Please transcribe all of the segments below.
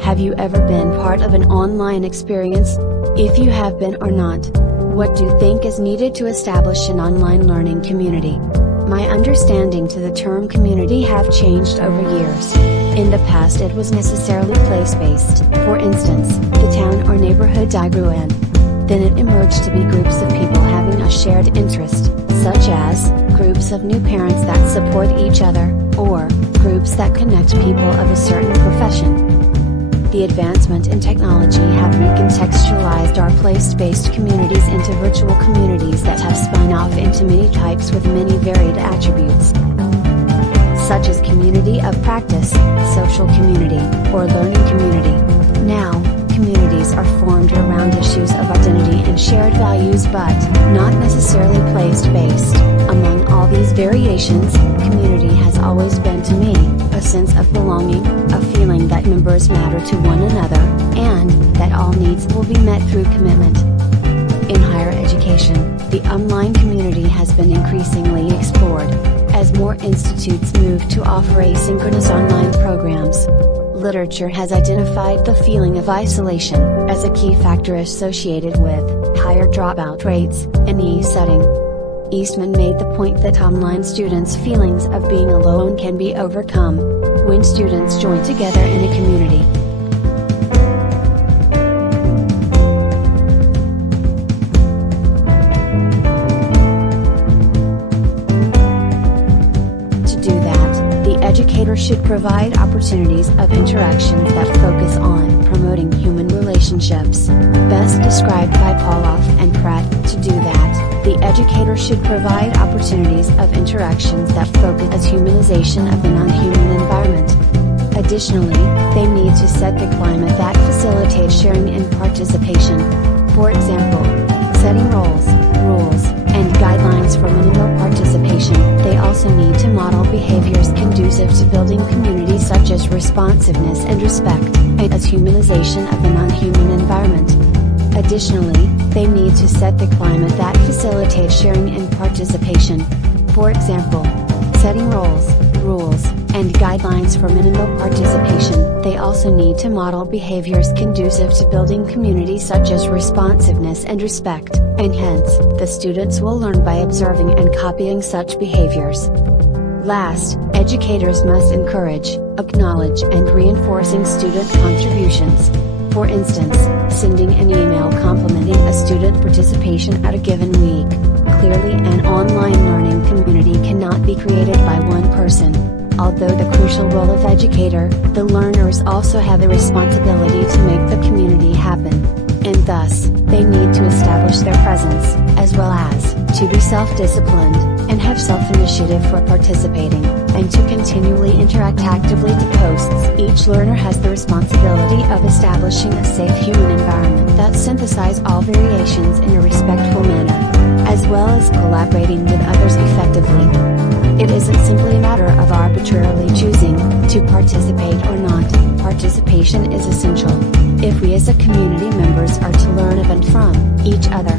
Have you ever been part of an online experience? If you have been or not, what do you think is needed to establish an online learning community? My understanding to the term community have changed over years. In the past it was necessarily place-based, for instance, the town or neighborhood I grew in. Then it emerged to be groups of people having a shared interest, such as, groups of new parents that support each other, or, groups that connect people of a certain profession. The advancement in technology have recontextualized our place-based communities into virtual communities that have spun off into many types with many varied attributes, such as community of practice, social community, or learning community. Now, communities are formed around issues of identity and shared values but not necessarily place-based. Among all these variations, community has always been to me, a sense of belonging, a feeling that members matter to one another, and that all needs will be met through commitment. In higher education, the online community has been increasingly explored, as more institutes move to offer asynchronous online programs. Literature has identified the feeling of isolation as a key factor associated with higher dropout rates in the setting. Eastman made the point that online students' feelings of being alone can be overcome when students join together in a community. To do that, the educator should provide opportunities of interactions that focus on promoting human relationships, best described by Pauloff and Pratt. To do that, the educator should provide opportunities of interactions that focus on humanization of the non-human environment. Additionally, they need to set the climate that facilitates sharing and participation. For example, setting rules, and guidelines for minimal participation. They also need to model behaviors conducive to building community such as responsiveness and respect, and as humanization of the non-human environment. Additionally, they need to set the climate that facilitates sharing and participation. For example, setting rules, and guidelines for minimal participation. They also need to model behaviors conducive to building community such as responsiveness and respect, and hence, the students will learn by observing and copying such behaviors. Last, educators must encourage, acknowledge and reinforcing student contributions. For instance, sending an email complimenting a student participation at a given week. Clearly, an online learning community cannot be created by one person. Although the crucial role of educator, the learners also have the responsibility to make the community happen. And thus, they need to establish their presence, as well as, to be self-disciplined, and have self-initiative for participating, and to continually interact actively to posts. Each learner has the responsibility of establishing a safe human environment that synthesizes all variations in a respectful manner, as well as collaborating with others effectively. It isn't simply a matter of arbitrarily choosing to participate or not. Participation is essential if we as a community members are to learn of and from each other.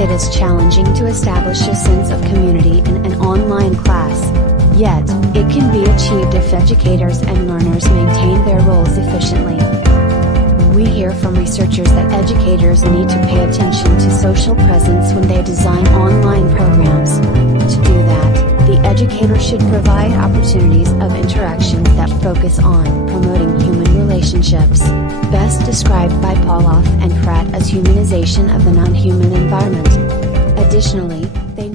It is challenging to establish a sense of community in an online class. Yet, it can be achieved if educators and learners maintain their roles efficiently. We hear from researchers that educators need to pay attention to social presence when they design online programs. To do that, the educator should provide opportunities of interaction that focus on promoting human relationships, best described by Pauloff and Pratt as humanization of the non-human environment. Additionally, they